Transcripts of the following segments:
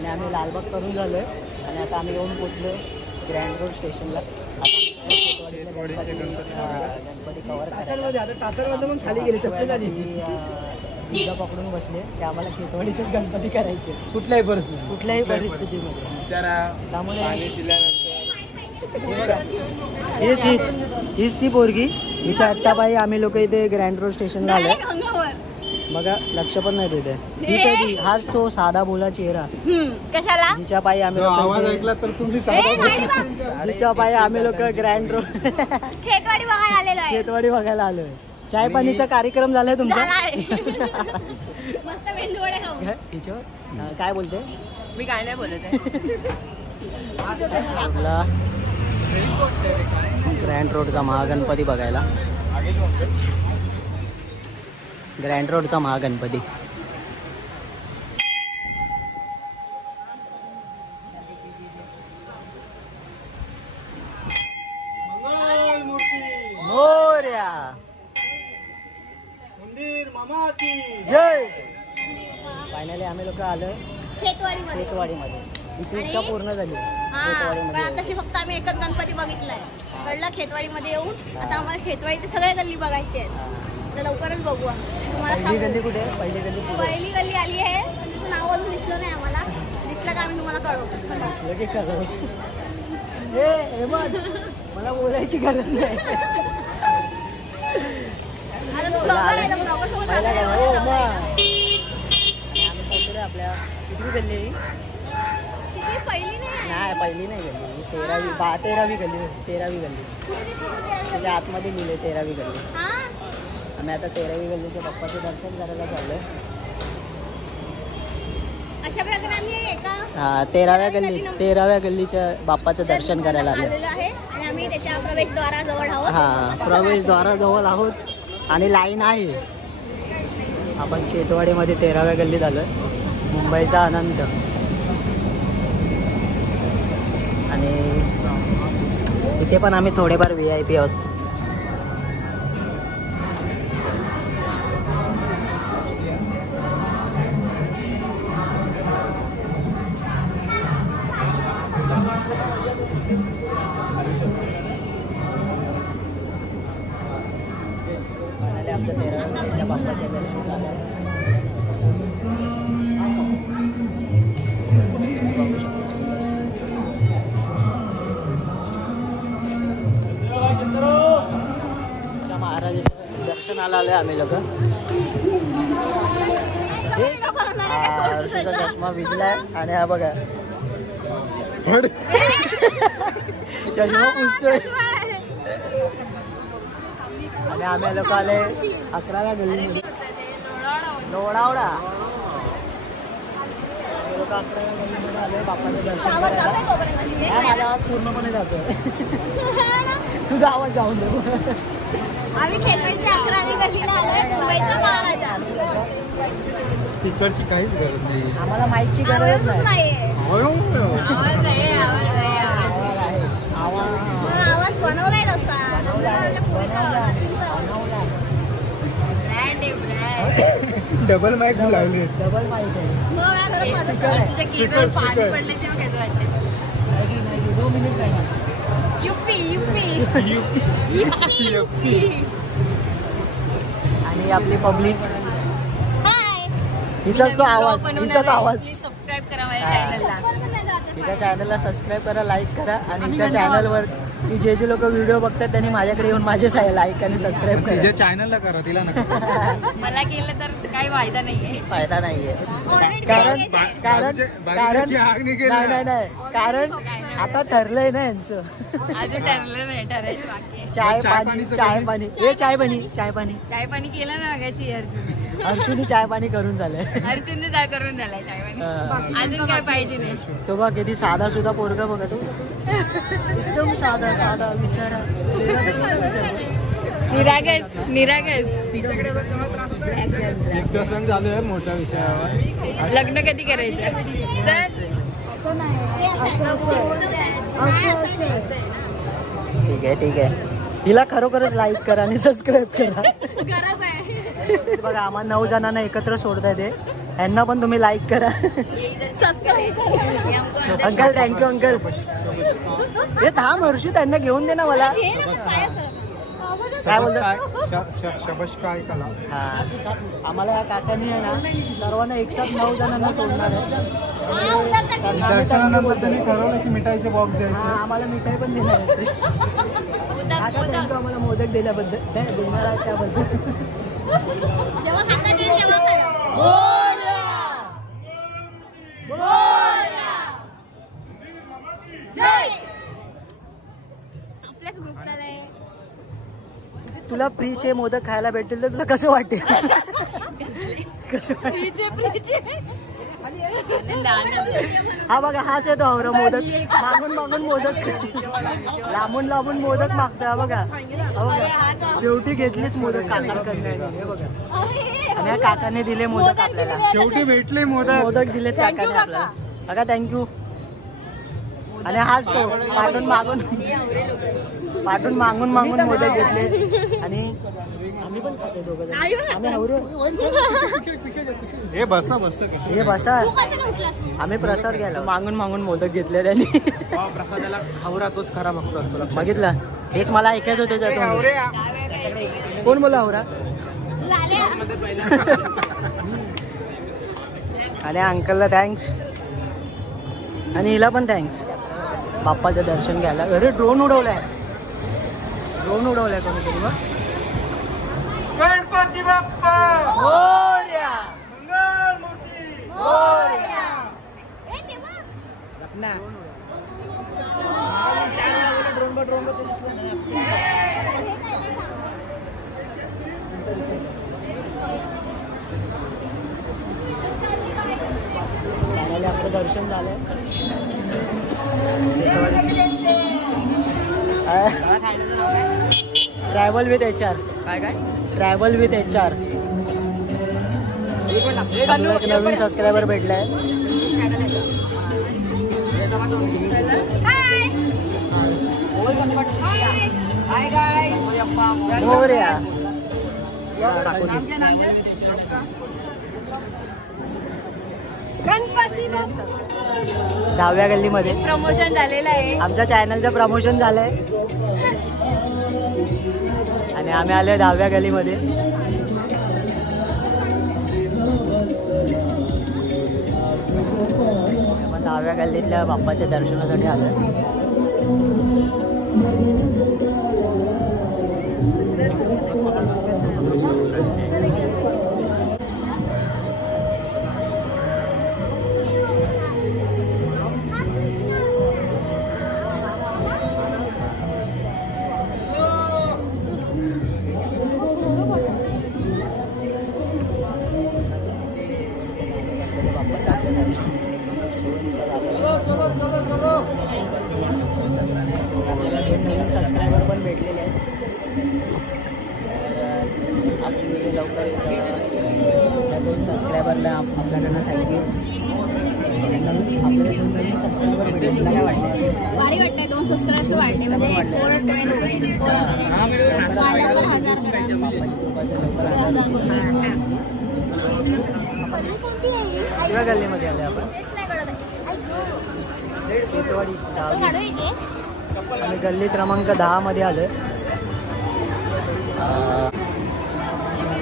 आणि आम्ही लालबाग करून झालोय आणि आता आम्ही येऊन पोचलो ग्रँड रोड स्टेशनला. गणपती कव्हर करायला खाली गेले चप्पल झाली पिझ्झा पकडून बसले की आम्हाला खेतवाडीचेच गणपती करायचे कुठल्याही परिस्थितीमध्ये. त्यामुळे हीच ती पोरगी हिच्या आत्ताबाई आम्ही लोक इथे ग्रँड रोड स्टेशनला आलो. बघा लक्ष पण नाही तिथे. हीच आहे ती, हाच तो साधा बोला चेहरा जिच्या पायी आम्ही आवाज ऐकला तर तुम्ही जिच्या पायी आम्ही लोक ग्रँड रोड खेतवाडी बघायला आलोय. चाय पाणीचा कार्यक्रम झालाय तुमचा. काय बोलते मी काय नाही बोलत आपला ग्रँड रोडचा महागणपती बघायला. ग्रँड रोडचा महागणपती मोरया जय. फायनली आम्ही लोक आलोय खेतवाडीमध्ये. तिची इच्छा पूर्ण झाली खेतवाडीमध्ये. फक्त आम्ही एकच गणपती बघितलाय कळलं खेतवाडीमध्ये येऊन. आता आम्हाला खेतवाडीचे सगळे गल्ली बघायचे आहेत तर लवकरच बघू. पहिली गल्ली कुठे? पहिली गल्ली आली आहे पण तिचं नाव अजून दिसलं नाही आम्हाला. दिसलं का आम्ही तुम्हाला कळवू. मला बोलायची गरज नाही. आपल्या किती गल्ली? नाही पहिली नाही गल्ली, 13वी गल्ली. त्याच्या आतमध्ये लिहिले 13वी गल्ली. आम्ही आता 13वी गल्लीच्या बाप्पाचे दर्शन करायला चाललोय. अशा प्रकारे आम्ही 13व्या गल्लीच्या बाप्पाचं दर्शन करायला आलेलो आहे आणि आम्ही त्याच्या प्रवेशद्वाराजवळ आहोत. हा प्रवेशद्वाराजवळ आहोत आणि लाईन आहे. आपण खेतवाडीमध्ये 13व्या गल्लीत आलोय. मुंबईचा अनंत. आणि इथे पण आम्ही थोडेफार VIP आहोत. आमच्या 13व्या बाप्पाच्या दर्शन झालं. महाराजाच्या दर्शनाला आलोय आम्ही लोक. ऋषीचा चष्मा भिजलाय आणि हा बघा चष्मा पुसतोय. आणि आम्ही लोक आले 11व्या गल्लीमध्ये लोणावळा. लोक 11व्या गल्लीमध्ये आले बाप्पाचं दर्शन करायला. माझा आवाज पूर्णपणे जातोय. तुझा आवाज जाऊन दे. आम्ही खेतवाडीच्या 11व्या गल्लीला आलोय. मुंबईचा महाराजा. स्पीकरची काहीच गरज नाही. आम्हाला माईकची गरज नाही. आवाज बनवलाय तसा. डबल माईक लावले. डबल माईक आहे. तुझ्या केबल पाणी पडले तेव्हा खेतवाडीचे. 2 मिनिट नाही. युपी आणि आपली पब्लिक. हिचाच तो आवाज. सबस्क्राईब करा माझ्या चॅनलला. हिच्या चॅनलला सबस्क्राईब करा, लाईक करा. आणि हिच्या चॅनलवर की जे लोक व्हिडिओ बघतात त्यांनी माझ्याकडे येऊन माझे लाईक आणि सबस्क्राईब करा. तिच्या चॅनलला करा, तिला नका. मला केलं तर काही फायदा नाहीये. कारण कारण आता ठरलंय ना यांचं. अजून ठरलं नाही. ठरायचं बाकी. चाय पाणी केलं ना मागायची अर्जुनी चाय पाणी करून झालंय. अर्जुनने करून झालाय चाय पाणी. अजून काय पाहिजे नाही. तो बघ किती साधा सुद्धा पोरगा बघा तो. एकदम साधा विचारा. निरागस. डिस्कशन चालू आहे मोठ्या विषयावर. लग्न कधी करायचं? ठीक आहे. हिला खरोखरच लाईक करा आणि सबस्क्राईब करा. बघा आम्हाला 9 जणांना एकत्र सोडताय ते. यांना पण तुम्ही लाईक करा. Uncle thank you uncle. हे थांब हर्षू त्यांना घेऊन दे ना मला. काय बोलतात? शबश काय कला. हा आम्हाला या काकांनी आहे ना सर्वांना एकसाथ 9 जणांना सोडणार आहे. दर्शनानंतर त्यांनी ठरवलं की मिठाईचे बॉक्स द्यायचे. आम्हाला मिठाई पण देणार आहे. आम्हाला मोदक दिल्याबद्दल देणार आहे त्याबद्दल. आपल्याच ग्रुपला तुला फ्रीचे मोदक खायला भेटतील तर तुला कसं वाटेल? कसं वाटेल? हा बघा हाच येतो हवरा मोदक मागून मागून मोदक लांबून लांबून मोदक मागतोय. हा बघा शेवटी घेतलीच मोदक काकांकडनं. हे बघा आणि या काकाने दिले मोदक आपल्याला. शेवटी भेटले मोदक. मोदक दिलेत काकाने आपल्याला. बघा थँक्यू. आणि हाच तो पाठून मागून मोदक घेतले. आणि आम्ही पण खातो दोघं. हे बसा. हे बसा. आम्ही प्रसाद घ्यायला मागून मोदक घेतले त्यांनी. प्रसादाला हावरा तोच खरा भक्त असतो. बघितलं हेच मला ऐकायचं होतं त्यातून. कोण बोला हावरा? आणि अंकलला थँक्स आणि हिला पण थँक्स बाप्पाचं दर्शन घ्यायला. अरे ड्रोन उडवलाय कोणीतरी. मग गणपती बाप्पा मोरया. आपलं दर्शन झालंय. Travel with HR. Travel with HR. एक नवीन सबस्क्रायबर भेटलाय. मोरया. गणपती 10व्या गल्लीमध्ये प्रमोशन झालेलं आहे. आमच्या चॅनलचं प्रमोशन झालंय आणि आम्ही आलोय 10व्या गल्लीमध्ये. आपण 10व्या गल्लीतल्या बाप्पाच्या दर्शनासाठी आलोय. सबस्क्रायबर पण भेटलेले आहेत. आपली लवकर 2 सबस्क्रायबरला आपल्याकडनं थँक्यू. आपल्याला 2 नवीन सबस्क्रायबर भेटले. तुला काय वाटतं? भारी वाटतंय. 2 सबस्क्रायबर्स वाढले म्हणजे किंवा गल्लीमध्ये आले आपण शेतवाडी. आम्ही गल्ली क्रमांक 10 मध्ये आलोय.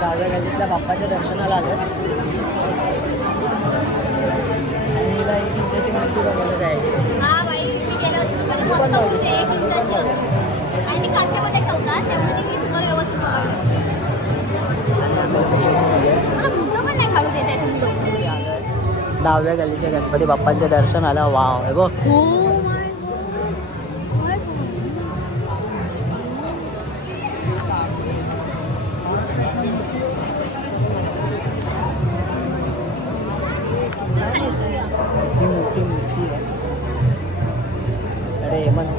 10व्या गल्लीतल्या बाप्पाच्या दर्शनाला आलोय. आणि हिला एक इंचाची मूर्ती बघायला जायची. आणि काचेमध्ये ठेवतात त्यामध्ये मी तुम्हाला व्यवस्थित बघावं. मला मोठं पण नाही घालू देत आहे तुम्ही लोक. 10व्या गल्लीच्या गणपती बाप्पांच्या दर्शनाला. वाव आहे बघ. ही मोठी मूर्ती आहे. अरे हेमंत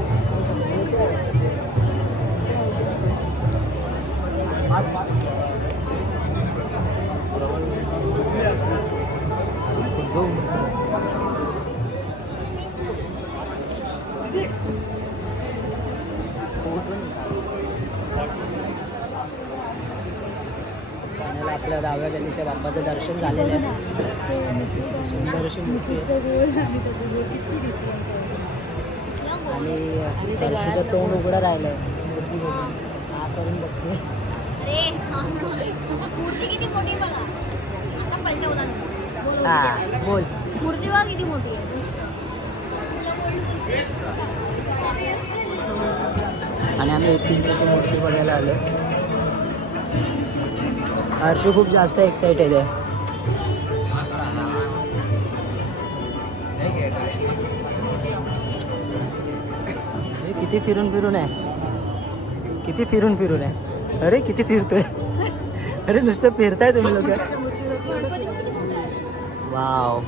बघा गल्लीच्या बाप्पाचं दर्शन झालेलं आहे. सुंदर अशी मूर्ती आहे. आणि दर्शनाचं तोंड उघडं राहिलंय मूर्ती बघून. हा करून बघते. अरे मूर्ती किती मोठी बघा. आता पलटवला हा बोल. मूर्ती बघा किती मोठी आहे. मस्त. आणि आम्ही 1 इंचाची मूर्ती बघायला आलो. हर्षू खूप जास्त एक्साइटेड आहे. हे किती फिरून फिरून आहे. किती फिरून फिरून आहे. अरे किती फिरतोय. अरे नुसतं फिरताय तुम्ही लोक. वाव.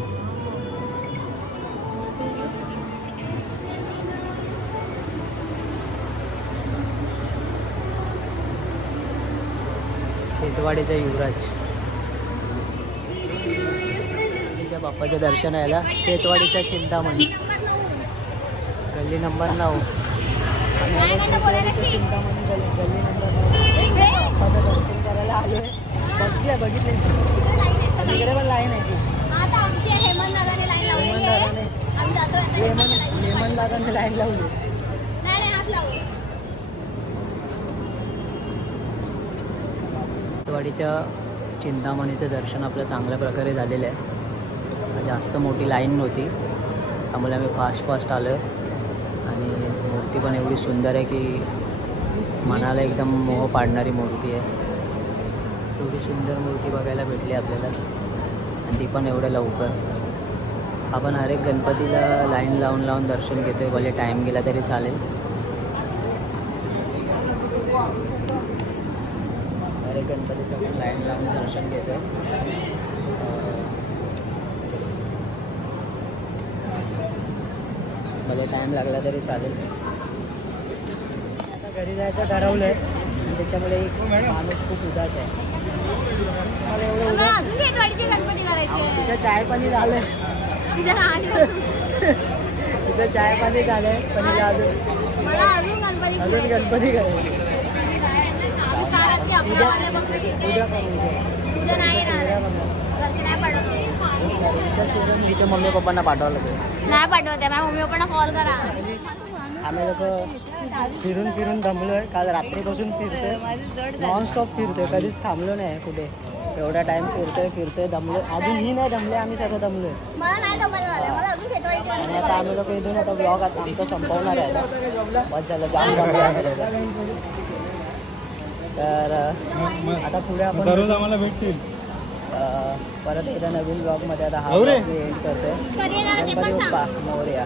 खेतवाडीचा युवराज. तिच्या बाप्पाच्या दर्शनाला खेतवाडीचा चिंतामणी गल्ली नंबर 9. चिंतामणी गल्ली नंबर 9 बाप्पाचं दर्शन करायला आलोय. बघितले तिकडे पण लाईन आहे ती. हेमंत दादाने लाईन लावलेली आहे. आम्ही जातोय आता हेमंत दादाने लाईन लावली. नाही हात लावू. खेतवाडीच्या चिंतामणीचं दर्शन आपलं चांगल्या प्रकारे झालेलं आहे. जास्त मोठी लाईन नव्हती त्यामुळे आम्ही फास्ट आलो आहे. आणि मूर्ती पण एवढी सुंदर आहे की मनाला एकदम मोह पाडणारी मूर्ती आहे. एवढी सुंदर मूर्ती बघायला भेटली आपल्याला आणि ती पण एवढं लवकर. आपण हर एक गणपतीला लाईन लावून दर्शन घेतोय. भले टाईम गेला तरी चालेल. हर एक गणपतीचं आपण लाईन लावून दर्शन घेतोय. भले टाईम लागला तरी चालेल. आता घरी जायचं ठरवलं आहे आणि त्याच्यामुळे माणूस खूप उदास आहे. मला एवढं उदास. अजून खेतवाडीची गणपती करायची. तिचं चाय पाणी झालंय. तिचं चाय पाणी झालंय पण हिला अजून गणपती करायचे. तिच्या मम्मी पप्पांना पाठवलं नाही पाठवते. माझ्या मम्मी पप्पांना कॉल करा. आम्ही लोक फिरून दमलो आहे. काल रात्रीपासून फिरतोय. नॉनस्टॉप फिरतोय. कधीच थांबलो नाही कुठे. एवढा टाइम फिरतोय दमलो. अजून ही नाही दमले. आम्ही सगळं दमलोय. मला नाही दमायला झालं. मला अजून खेतवाडीची आणि आता आम्ही लोक इथून आता ब्लॉग आमचं संपवणार आहे. बस झालं. जाम दमलो आहे. तर आता पुढे आपण आम्हाला भेटतील. परत एकदा नवीन ब्लॉगमध्ये आता हा एंड करतोय. गणपती बाप्पा मोरया.